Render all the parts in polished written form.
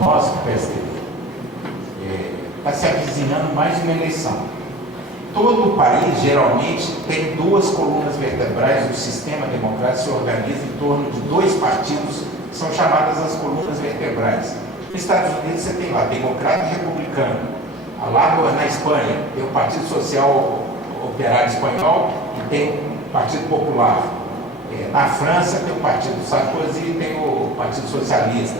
nós, do PSDB, está se avizinhando mais uma eleição. Todo o país, geralmente, tem duas colunas vertebrais do sistema democrático, se organiza em torno de dois partidos, que são chamadas as colunas vertebrais. Nos Estados Unidos, você tem lá democrata e republicano. Lá na Espanha, tem o Partido Social Operário Espanhol e tem o Partido Popular. Na França, tem o Partido Sarkozy e tem o Partido Socialista.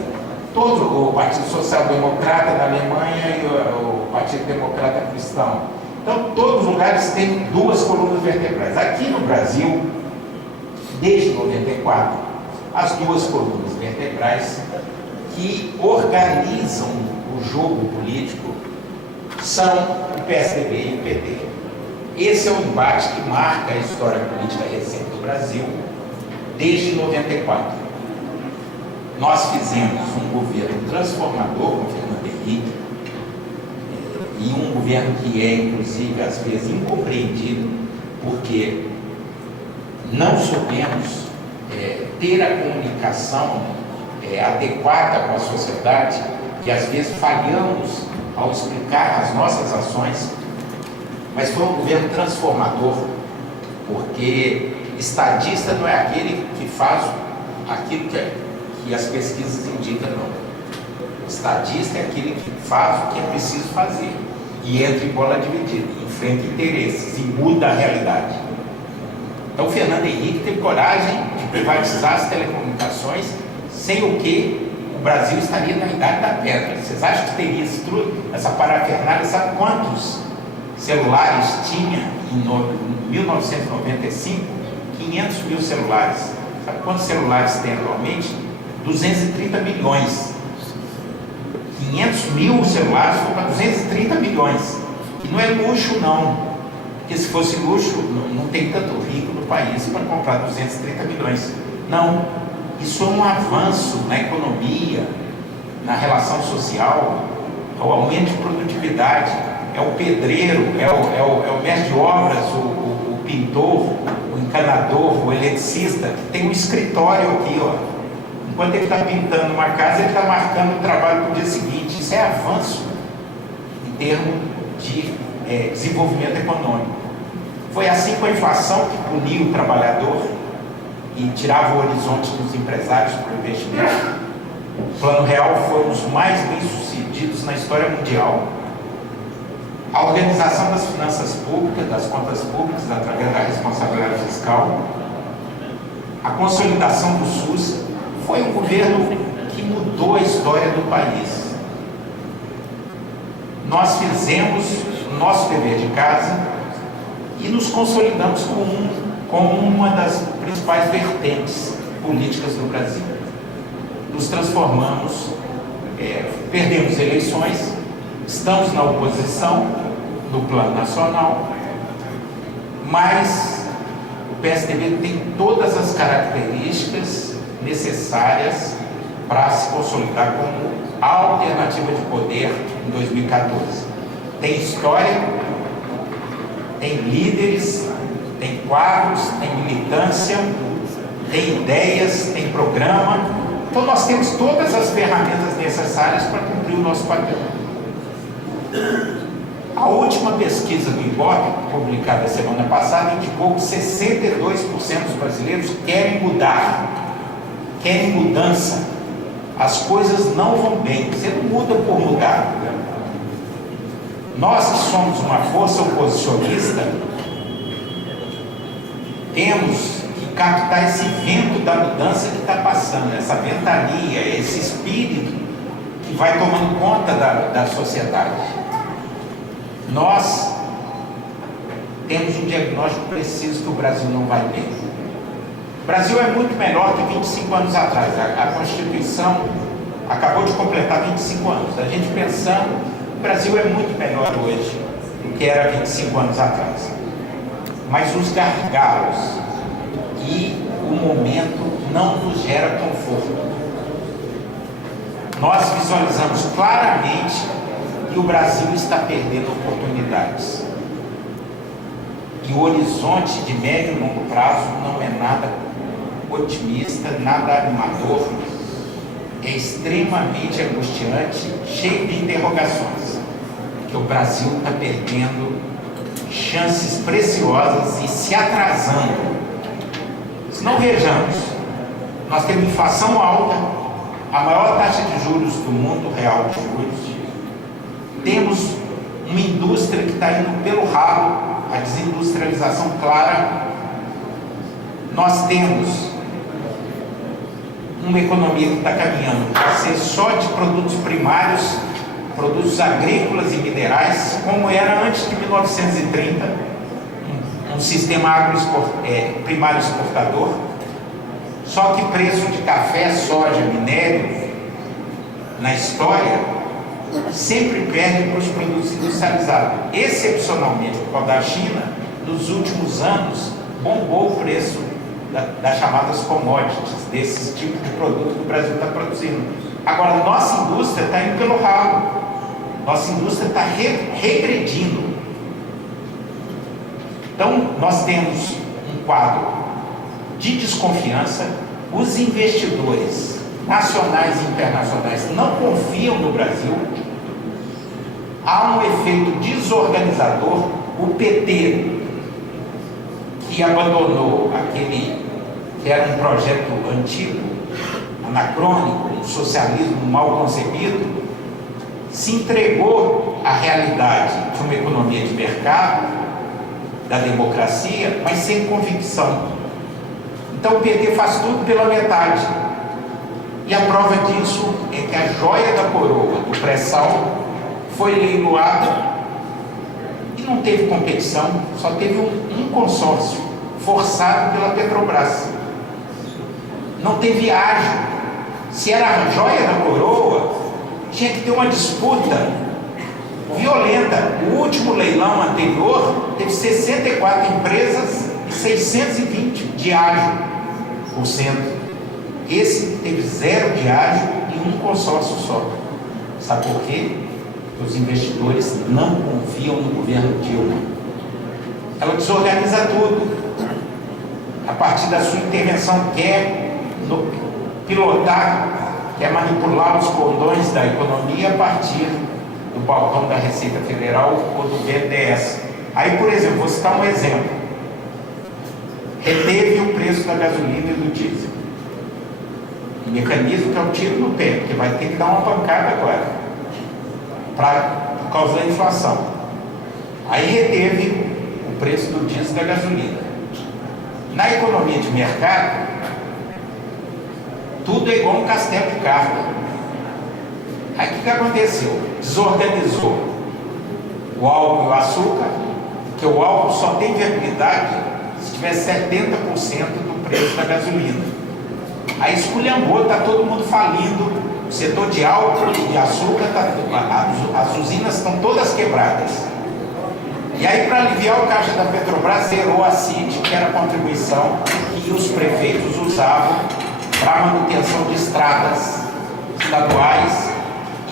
Todo o Partido Social Democrata na Alemanha e o Partido Democrata Cristão. Então, todos os lugares têm duas colunas vertebrais. Aqui no Brasil, desde 94, as duas colunas vertebrais que organizam o jogo político são o PSDB e o PT. Esse é o embate que marca a história política recente do Brasil desde 94. Nós fizemos um governo transformador com Fernando Henrique, e um governo que é, inclusive, às vezes incompreendido, porque não soubemos ter a comunicação adequada com a sociedade, que às vezes falhamos ao explicar as nossas ações, mas foi um governo transformador, porque estadista não é aquele que faz aquilo que as pesquisas indicam, não. Estadista é aquele que faz o que é preciso fazer e entra em bola dividida, enfrenta interesses e muda a realidade. Então, o Fernando Henrique teve coragem de privatizar as telecomunicações, sem o que o Brasil estaria na idade da pedra. Vocês acham que teria essa parafernália? Sabe quantos celulares tinha em 1995? 500 mil celulares. Sabe quantos celulares tem atualmente? 230 milhões. 500 mil celulares foram para 230 milhões. E não é luxo, não. Porque se fosse luxo, não tem tanto rico no país para comprar 230 milhões. Não. Isso é um avanço na economia, na relação social, é o aumento de produtividade, é o pedreiro, é o mestre de obras, o pintor, o encanador, o eletricista, que tem um escritório aqui, ó. Enquanto ele está pintando uma casa, ele está marcando o trabalho para o dia seguinte. Isso é avanço em termos de desenvolvimento econômico. Foi assim com a inflação, que punia o trabalhador e tirava o horizonte dos empresários para o investimento. O Plano Real foi um dos mais bem-sucedidos na história mundial. A organização das finanças públicas, das contas públicas, através da responsabilidade fiscal. A consolidação do SUS. Foi um governo que mudou a história do país. Nós fizemos o nosso dever de casa e nos consolidamos como uma das principais vertentes políticas do Brasil. Nos transformamos, perdemos eleições, estamos na oposição, no plano nacional, mas o PSDB tem todas as características necessárias para se consolidar como alternativa de poder em 2014. Tem história, tem líderes, tem quadros, tem militância, tem ideias, tem programa. Então nós temos todas as ferramentas necessárias para cumprir o nosso papel. A última pesquisa do IBOPE, publicada semana passada, indicou que 62% dos brasileiros querem mudar. Querem mudança. As coisas não vão bem. Você não muda por mudar. Nós que somos uma força oposicionista, temos que captar esse vento da mudança que está passando, essa ventania, esse espírito que vai tomando conta da sociedade. Nós temos um diagnóstico preciso que o Brasil não vai bem. O Brasil é muito melhor que 25 anos atrás. A Constituição acabou de completar 25 anos. A gente pensando, o Brasil é muito melhor hoje do que era 25 anos atrás. Mas os gargalos e o momento não nos gera conforto. Nós visualizamos claramente que o Brasil está perdendo oportunidades. E o horizonte de médio e longo prazo não é nada otimista, nada animador. é extremamente angustiante, cheio de interrogações, que o Brasil está perdendo chances preciosas e se atrasando. Se não vejamos, nós temos inflação alta, a maior taxa de juros do mundo real de juros, temos uma indústria que está indo pelo ralo, a desindustrialização clara, nós temos uma economia que está caminhando para ser só de produtos primários, produtos agrícolas e minerais, como era antes de 1930, um sistema primário exportador, só que preço de café, soja, minério, na história, sempre perde para os produtos industrializados. Excepcionalmente, por causa da China, nos últimos anos, bombou o preço das chamadas commodities, desses tipos de produto que o Brasil está produzindo. Agora, nossa indústria está indo pelo ralo, nossa indústria está regredindo. Então, nós temos um quadro de desconfiança, os investidores nacionais e internacionais não confiam no Brasil, há um efeito desorganizador, o PT, que abandonou aquele que era um projeto antigo, anacrônico, um socialismo mal concebido, se entregou à realidade de uma economia de mercado, da democracia, mas sem convicção. Então o PT faz tudo pela metade. E a prova disso é que a joia da coroa do pré-sal foi leiloada e não teve competição, só teve um consórcio forçado pela Petrobras. Não teve ágio. Se era a joia da coroa, tinha que ter uma disputa violenta. O último leilão anterior teve 64 empresas e 620 de ágio por cento. Esse teve 0 de ágio e um consórcio só. Sabe por quê? Os investidores não confiam no governo Dilma. Ela desorganiza tudo. A partir da sua intervenção, quer pilotar, quer manipular os cordões da economia a partir do balcão da Receita Federal ou do BNDES. Aí, por exemplo, vou citar um exemplo. Reteve o preço da gasolina e do diesel. O mecanismo que é o tiro no pé, porque vai ter que dar uma pancada agora, por causa da inflação. Aí reteve o preço do diesel e da gasolina. Na economia de mercado, tudo é igual um castelo de carta. Aí o que aconteceu? Desorganizou o álcool e o açúcar, que o álcool só tem viabilidade se tiver 70% do preço da gasolina. Aí esculhambou, está todo mundo falindo, o setor de álcool e de açúcar, as usinas estão todas quebradas. E aí, para aliviar o caixa da Petrobras, zerou a CID, que era a contribuição que os prefeitos usavam para a manutenção de estradas estaduais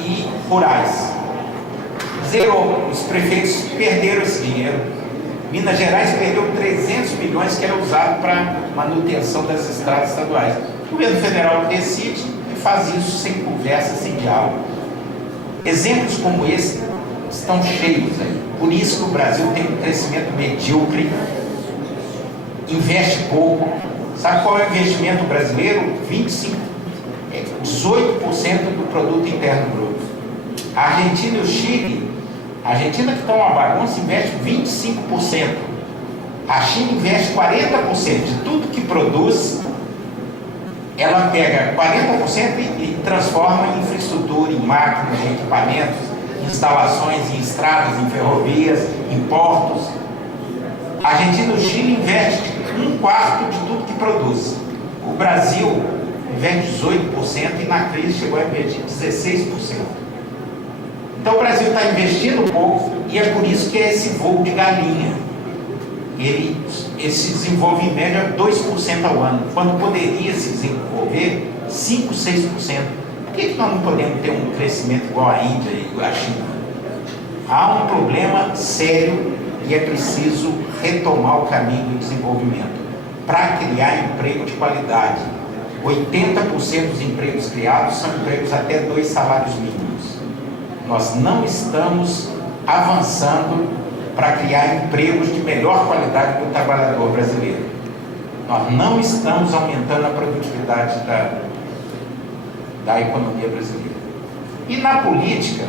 e rurais. Zerou. Os prefeitos perderam esse dinheiro. Minas Gerais perdeu 300 milhões que era usado para manutenção das estradas estaduais. O governo federal decide e faz isso sem conversa, sem diálogo. Exemplos como esse estão cheios aí. Por isso que o Brasil tem um crescimento medíocre, investe pouco. Sabe qual é o investimento brasileiro? 18% do produto interno bruto. A Argentina e o Chile, a Argentina, que está uma bagunça, investe 25%. A China investe 40% de tudo que produz. Ela pega 40% e transforma em infraestrutura, em máquinas, em equipamentos, instalações em estradas, em ferrovias, em portos. A Argentina e o Chile investem 1/4 de tudo que produz. O Brasil investe 18% e na crise chegou a investir 16%. Então o Brasil está investindo pouco e é por isso que é esse voo de galinha. Ele se desenvolve em média 2% ao ano, quando poderia se desenvolver 5, 6%. Por que nós não podemos ter um crescimento igual à Índia e à China? Há um problema sério e é preciso retomar o caminho do desenvolvimento para criar emprego de qualidade. 80% dos empregos criados são empregos até 2 salários mínimos. Nós não estamos avançando para criar empregos de melhor qualidade para o trabalhador brasileiro. Nós não estamos aumentando a produtividade da economia brasileira. E na política,